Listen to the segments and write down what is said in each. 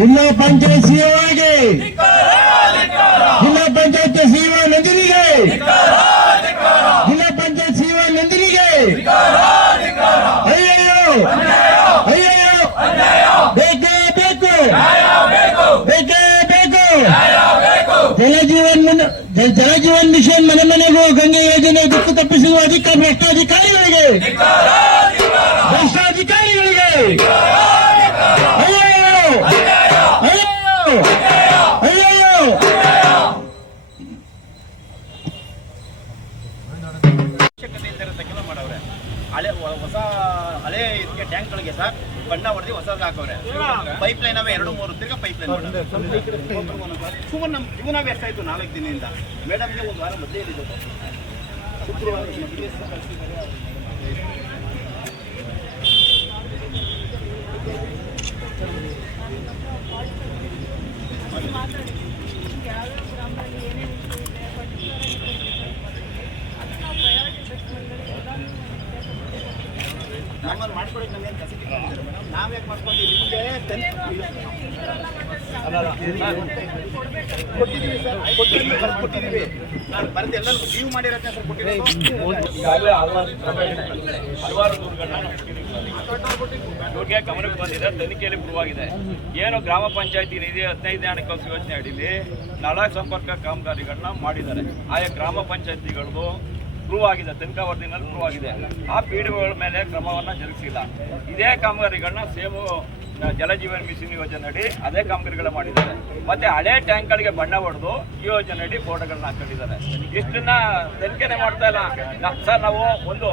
ಜಿಲ್ಲಾ ಪಂಚಾಯತ್ ಸಿಒಗೆ ಜಿಲ್ಲಾ ಪಂಚಾಯತ್ ಸಿಒ ನಂದಿನಿಗೆ ಜಿಲ್ಲಾ ಪಂಚಾಯತ್ ಸಿಒ ನಂದಿನಿಗೆ ಅಯ್ಯಯ್ಯೋ ಅಯ್ಯಯ್ಯೋ ಬೇಕೇ ಬೇಕು ಬೇಕೇ ಬೇಕು ಜಲಜೀವನ್ ಮಿನ್- ಜ- ಜಲಜೀವನ್ ಮಿಷನ್ ಮನೆ ಮನೆಗೂ ಗಂಗೆ ಯೋಜನೆ ದಿಕ್ಕು ತಪ್ಪಿಸುವ ಅಧಿಕ ಭ್ರಷ್ಟಾಧಿಕಾರಿಗಳಿಗೆ ಭ್ರಷ್ಟಾಧಿಕಾರಿಗಳಿಗೆ ಹಳೆ ಹೊಸ ಹಳೆ ಇದಕ್ಕೆ ಟ್ಯಾಂಕ್ಗಳಿಗೆ ಸರ್ ಬಣ್ಣ ಹೊಡೆದು ಹೊಸದು ಹಾಕವ್ರೆ. ಪೈಪ್ ಲೈನ್ ಅವೇ ಎರಡು ಮೂರು ತಿರ್ಗ ಪೈಪ್ ಲೈನ್ ಸುಮ್ಮನೆ ನಮ್ಮ ಜೀವನ ವೇಸ್ಟ್ ಆಯ್ತು ನಾಲ್ಕು ದಿನದಿಂದ. ಮೇಡಮ್ಗೆ ಒಂದು ವಾರ ಮೊದಲೇ ಹೇಳಿದ್ದು ಶುಕ್ರವಾರ. ಮದುವೆ ಯಾವ ಕಳ್ಸಿದ್ದಾರೆ. ಮಾಡ್ಕೊಡಕ್ಕೆ ನಾನು ಎಲ್ಲರಿಗೂ ಲೀವ್ ಗಮನಕ್ಕೆ ಬಂದಿದೆ. ತನಿಖೆಯಲ್ಲಿ ಪ್ರೂವಾಗಿದೆ ಏನು ಗ್ರಾಮ ಪಂಚಾಯತಿ ನಿಧಿ ಹದಿನೈದು ಹಣಕಾಸು ಯೋಜನೆ ಅಡಿಲಿ ನಳ ಸಂಪರ್ಕ ಕಾಮಗಾರಿಗಳನ್ನ ಮಾಡಿದ್ದಾರೆ. ಆಯಾ ಗ್ರಾಮ ಪಂಚಾಯತಿಗಳದು ಪ್ರೂವ್ ಆಗಿದೆ ತನಿಖಾ ವರದಿನಲ್ಲಿ ಪ್ರೂವ್ ಆಗಿದೆ. ಆ ಪಿಡಿಒಗಳ ಮೇಲೆ ಕ್ರಮವನ್ನು ಜರುಗಿಸಿಲ್ಲ. ಇದೇ ಕಾಮಗಾರಿಗಳನ್ನ ಸೇಮು ಜಲಜೀವನ್ ಮಿಷನ್ ಯೋಜನೆ ಅಡಿ ಅದೇ ಕಾಮಗಾರಿಗಳ ಮಾಡಿದ್ದಾರೆ. ಮತ್ತೆ ಹಳೆ ಟ್ಯಾಂಕ್ಗಳಿಗೆ ಬಣ್ಣ ಹೊಡೆದು ಈ ಯೋಜನೆ ಅಡಿ ಫೋಟೋಗಳನ್ನ ಹಾಕೊಂಡಿದ್ದಾರೆ. ಇಷ್ಟನ್ನ ತನಿಖೆನೆ ಮಾಡ್ತಾ ಇಲ್ಲ. ಸರ್ ನಾವು ಒಂದು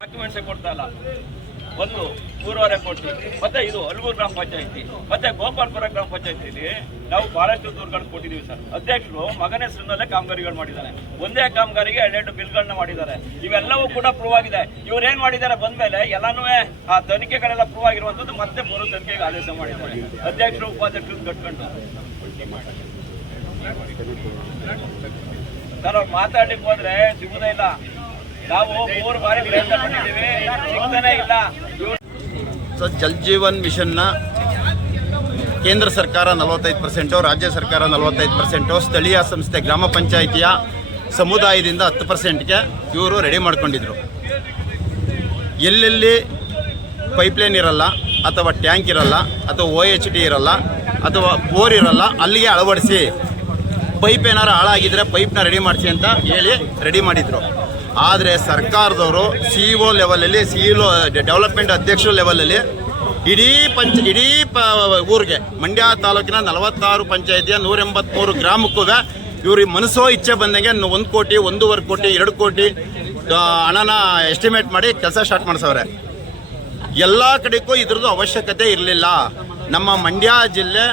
ಡಾಕ್ಯುಮೆಂಟ್ಸ್ ಕೊಡ್ತಾ ಇಲ್ಲ. ಒಂದು ಮೂರುವರೆ ಕೋಟಿ, ಮತ್ತೆ ಇದು ಅಲ್ಗೂರು ಗ್ರಾಮ ಪಂಚಾಯತಿ, ಮತ್ತೆ ಗೋಪಾಲ್ಪುರ ಗ್ರಾಮ ಪಂಚಾಯತಿಲಿ ನಾವು ಬಹಳಷ್ಟು ದೂರುಗಳನ್ನು ಕೊಟ್ಟಿದ್ದೀವಿ ಸರ್. ಅಧ್ಯಕ್ಷರು ಮಗನ ಹೆಸರಿನಲ್ಲೇ ಕಾಮಗಾರಿಗಳು ಮಾಡಿದ್ದಾರೆ. ಒಂದೇ ಕಾಮಗಾರಿಗೆ ಎರಡೆರಡು ಬಿಲ್ಗಳನ್ನ ಮಾಡಿದ್ದಾರೆ. ಇವೆಲ್ಲವೂ ಕೂಡ ಪ್ರೂವ್ ಆಗಿದೆ. ಇವ್ರು ಏನ್ ಮಾಡಿದ್ದಾರೆ? ಬಂದ್ಮೇಲೆ ಎಲ್ಲಾನು, ಆ ತನಿಖೆಗಳೆಲ್ಲ ಪ್ರೂವ್ ಆಗಿರುವಂತದ್ದು ಮತ್ತೆ ಮೂರು ತನಿಖೆಗೆ ಆದೇಶ ಮಾಡಿದ್ದಾರೆ. ಅಧ್ಯಕ್ಷರು, ಉಪಾಧ್ಯಕ್ಷರು ಕಟ್ಕೊಂಡು. ಸರ್, ಅವ್ರು ಮಾತಾಡ್ಲಿಕ್ಕೆ ಹೋದ್ರೆ ಸಿಗುದೇ ಇಲ್ಲ. ನಾವು ಸೊ ಜಲ್ ಜೀವನ್ ಮಿಷನ್ನ ಕೇಂದ್ರ ಸರ್ಕಾರ ನಲವತ್ತೈದು ಪರ್ಸೆಂಟು ರಾಜ್ಯ ಸರ್ಕಾರ ನಲವತ್ತೈದು ಪರ್ಸೆಂಟು ಸ್ಥಳೀಯ ಸಂಸ್ಥೆ ಗ್ರಾಮ ಪಂಚಾಯಿತಿಯ ಸಮುದಾಯದಿಂದ ಹತ್ತು ಪರ್ಸೆಂಟ್ಗೆ ಇವರು ರೆಡಿ ಮಾಡ್ಕೊಂಡಿದ್ರು. ಎಲ್ಲೆಲ್ಲಿ ಪೈಪ್ಲೈನ್ ಇರಲ್ಲ, ಅಥವಾ ಟ್ಯಾಂಕ್ ಇರಲ್ಲ, ಅಥವಾ ಒ ಎಚ್ ಡಿ ಇರಲ್ಲ, ಅಥವಾ ಬೋರ್ ಇರಲ್ಲ, ಅಲ್ಲಿಗೆ ಅಳವಡಿಸಿ ಪೈಪ್ ಏನಾರು ಹಾಳಾಗಿದ್ರೆ ಪೈಪ್ನ ರೆಡಿ ಮಾಡಿಸಿ ಅಂತ ಹೇಳಿ ರೆಡಿ ಮಾಡಿದ್ರು. ಆದರೆ ಸರ್ಕಾರದವರು ಸಿ ಇ ಒ ಲೆವೆಲಲ್ಲಿ ಸಿ ಒ ಡೆವಲಪ್ಮೆಂಟ್ ಅಧ್ಯಕ್ಷರ ಲೆವೆಲಲ್ಲಿ ಇಡೀ ಪಂಚ, ಇಡೀ ಪ, ಊರಿಗೆ, ಮಂಡ್ಯ ತಾಲೂಕಿನ ನಲವತ್ತಾರು ಪಂಚಾಯತಿಯ ನೂರ ಎಂಬತ್ತ್ಮೂರು ಗ್ರಾಮಕ್ಕೂ ಇವ್ರಿಗೆ ಮನಸ್ಸೋ ಇಚ್ಛೆ ಬಂದಂಗೆ ಒಂದು ಕೋಟಿ, ಒಂದೂವರೆ ಕೋಟಿ, ಎರಡು ಕೋಟಿ ಹಣನ ಎಸ್ಟಿಮೇಟ್ ಮಾಡಿ ಕೆಲಸ ಸ್ಟಾರ್ಟ್ ಮಾಡಿಸವ್ರೆ. ಎಲ್ಲ ಕಡೆಗೂ ಇದ್ರದ್ದು ಅವಶ್ಯಕತೆ ಇರಲಿಲ್ಲ. ನಮ್ಮ ಮಂಡ್ಯ ಜಿಲ್ಲೆ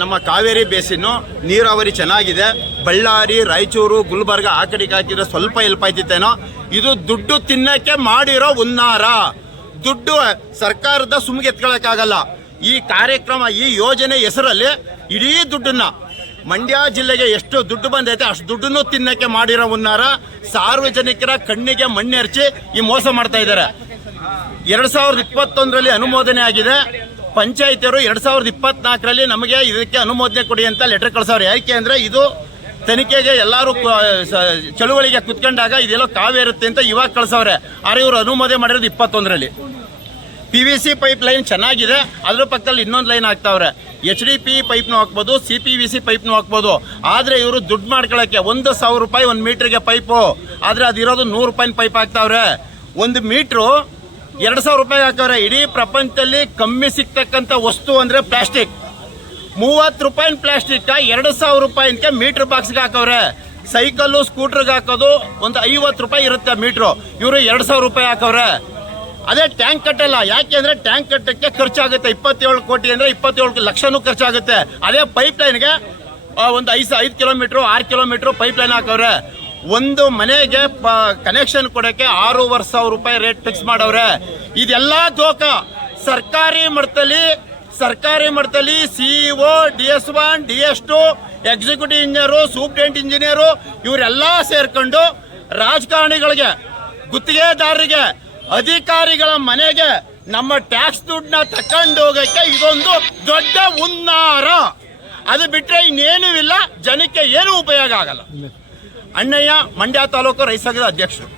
ನಮ್ಮ ಕಾವೇರಿ ಬೇಸಿನ್ನು ನೀರಾವರಿ ಚೆನ್ನಾಗಿದೆ. ಬಳ್ಳಾರಿ, ರಾಯಚೂರು, ಗುಲ್ಬರ್ಗ ಆ ಕಡೆಗೆ ಹಾಕಿದ್ರೆ ಸ್ವಲ್ಪ ಹೆಲ್ಪ್ ಆಯ್ತಿತ್ತೇನೋ ಇದು ದುಡ್ಡು ತಿನ್ನಕ್ಕೆ ಮಾಡಿರೋ ಉನ್ನಾರ ದುಡ್ಡು ಸರ್ಕಾರದ ಸುಮ್ಗೆ ಎತ್ಕೊಳಕ್ಕಾಗಲ್ಲ. ಈ ಕಾರ್ಯಕ್ರಮ, ಈ ಯೋಜನೆ ಹೆಸರಲ್ಲಿ ಇಡೀ ದುಡ್ಡನ್ನ ಮಂಡ್ಯ ಜಿಲ್ಲೆಗೆ ಎಷ್ಟು ದುಡ್ಡು ಬಂದೈತೆ ಅಷ್ಟು ದುಡ್ಡನ್ನು ತಿನ್ನಕ್ಕೆ ಮಾಡಿರೋ ಉನ್ನಾರ ಸಾರ್ವಜನಿಕರ ಕಣ್ಣಿಗೆ ಮಣ್ಣೆರ್ಚಿ ಈ ಮೋಸ ಮಾಡ್ತಾ ಇದ್ದಾರೆ. ಎರಡ್ ಸಾವಿರದ ಇಪ್ಪತ್ತೊಂದರಲ್ಲಿ ಅನುಮೋದನೆ ಆಗಿದೆ. ಪಂಚಾಯತಿಯವರು ಎರಡ್ ಸಾವಿರದ ಇಪ್ಪತ್ನಾಲ್ಕರಲ್ಲಿ ನಮಗೆ ಇದಕ್ಕೆ ಅನುಮೋದನೆ ಕೊಡಿ ಅಂತ ಲೆಟರ್ ಕಳ್ಸವ್ರೆ ಯಾಕೆ ಅಂದ್ರೆ ಇದು ತನಿಖೆಗೆ ಎಲ್ಲರೂ ಚಳುವಳಿಗೆ ಕುತ್ಕೊಂಡಾಗ ಇದೆಲ್ಲೋ ಕಾವೇರುತ್ತೆ ಅಂತ ಇವಾಗ ಕಳ್ಸವ್ರೆ. ಆದರೆ ಇವರು ಅನುಮೋದನೆ ಮಾಡಿರೋದು ಇಪ್ಪತ್ತೊಂದರಲ್ಲಿ. P V C pipe line ಚೆನ್ನಾಗಿದೆ, ಅದ್ರ ಪಕ್ಕದಲ್ಲಿ ಇನ್ನೊಂದು ಲೈನ್ ಹಾಕ್ತಾವ್ರೆ. ಎಚ್ ಡಿ ಪಿ ಪೈಪ್ನು ಹಾಕ್ಬೋದು ಸಿ ಪಿ ವಿ ಸಿ ಪೈಪ್ನು ಹಾಕ್ಬೋದು. ಆದರೆ ಇವರು ದುಡ್ಡು ಮಾಡ್ಕೊಳ್ಳೋಕ್ಕೆ ಒಂದು ಸಾವಿರ ರೂಪಾಯಿ ಒಂದು ಮೀಟ್ರಿಗೆ ಪೈಪು ಆದರೆ ಅದಿರೋದು ನೂರು ರೂಪಾಯಿನ ಪೈಪ್ ಹಾಕ್ತಾವ್ರೆ. ಒಂದು ಮೀಟ್ರು ಎರಡು ಸಾವಿರ ರೂಪಾಯಿ ಹಾಕವ್ರೆ ಇಡೀ ಪ್ರಪಂಚದಲ್ಲಿ ಕಮ್ಮಿ ಸಿಗ್ತಕ್ಕಂಥ ವಸ್ತು ಅಂದರೆ ಪ್ಲಾಸ್ಟಿಕ್. ಮೂವತ್ತು ರೂಪಾಯಿನ ಪ್ಲಾಸ್ಟಿಕ್ ಎರಡು ಸಾವಿರ ರೂಪಾಯಿ ಮೀಟರ್ ಬಾಕ್ಸ್ಗೆ ಹಾಕವ್ರೆ. ಸೈಕಲ್ಲು, ಸ್ಕೂಟ್ರಿಗೆ ಹಾಕೋದು ಒಂದು ಐವತ್ತು ರೂಪಾಯಿ ಇರುತ್ತೆ ಮೀಟ್ರು. ಇವರು ಎರಡು ಸಾವಿರ ರೂಪಾಯಿ ಹಾಕವ್ರೆ. ಅದೇ ಟ್ಯಾಂಕ್ ಕಟ್ಟಲ್ಲ. ಯಾಕೆ ಅಂದ್ರೆ ಟ್ಯಾಂಕ್ ಕಟ್ಟಕ್ಕೆ ಖರ್ಚಾಗುತ್ತೆ. ಇಪ್ಪತ್ತೇಳು ಕೋಟಿ ಅಂದ್ರೆ ಇಪ್ಪತ್ತೇಳು ಲಕ್ಷನೂ ಖರ್ಚಾಗುತ್ತೆ. ಅದೇ ಪೈಪ್ ಲೈನ್ಗೆ ಒಂದು ಐದು ಐದು ಕಿಲೋಮೀಟ್ರು, ಆರು ಕಿಲೋಮೀಟ್ರು ಪೈಪ್ ಲೈನ್ ಹಾಕವ್ರೆ. ಒಂದು ಮನೆಗೆ ಕನೆಕ್ಷನ್ ಕೊಡಕ್ಕೆ ಆರೂವರೆ ಸಾವಿರ ರೂಪಾಯಿ ರೇಟ್ ಫಿಕ್ಸ್ ಮಾಡವ್ರೆ. ಇದೆಲ್ಲ ದೋಖ ಸರ್ಕಾರಿ ಮಟ್ಟದಲ್ಲಿ ಸರ್ಕಾರಿ ಮಟ್ಟದಲ್ಲಿ CEO D S one, D S two, executive engineer, superintendent engineer, ಇವರೆಲ್ಲ ಸೇರ್ಕೊಂಡು ರಾಜಕಾರಣಿಗಳಿಗೆ, ಗುತ್ತಿಗೆದಾರರಿಗೆ, ಅಧಿಕಾರಿಗಳ ಮನೆಗೆ ನಮ್ಮ ಟ್ಯಾಕ್ಸ್ ದುಡ್ಡನ್ನ ತಕೊಂಡು ಹೋಗಕ್ಕೆ ಇದೊಂದು ದೊಡ್ಡ ಉನ್ನಾರ ಅದು ಬಿಟ್ರೆ ಇನ್ನೇನೂ ಇಲ್ಲ, ಜನಕ್ಕೆ ಏನು ಉಪಯೋಗ ಆಗಲ್ಲ. ಅಣ್ಣಯ್ಯ, ಮಂಡ್ಯ ತಾಲೂಕು ರೈತ ಅಧ್ಯಕ್ಷರು.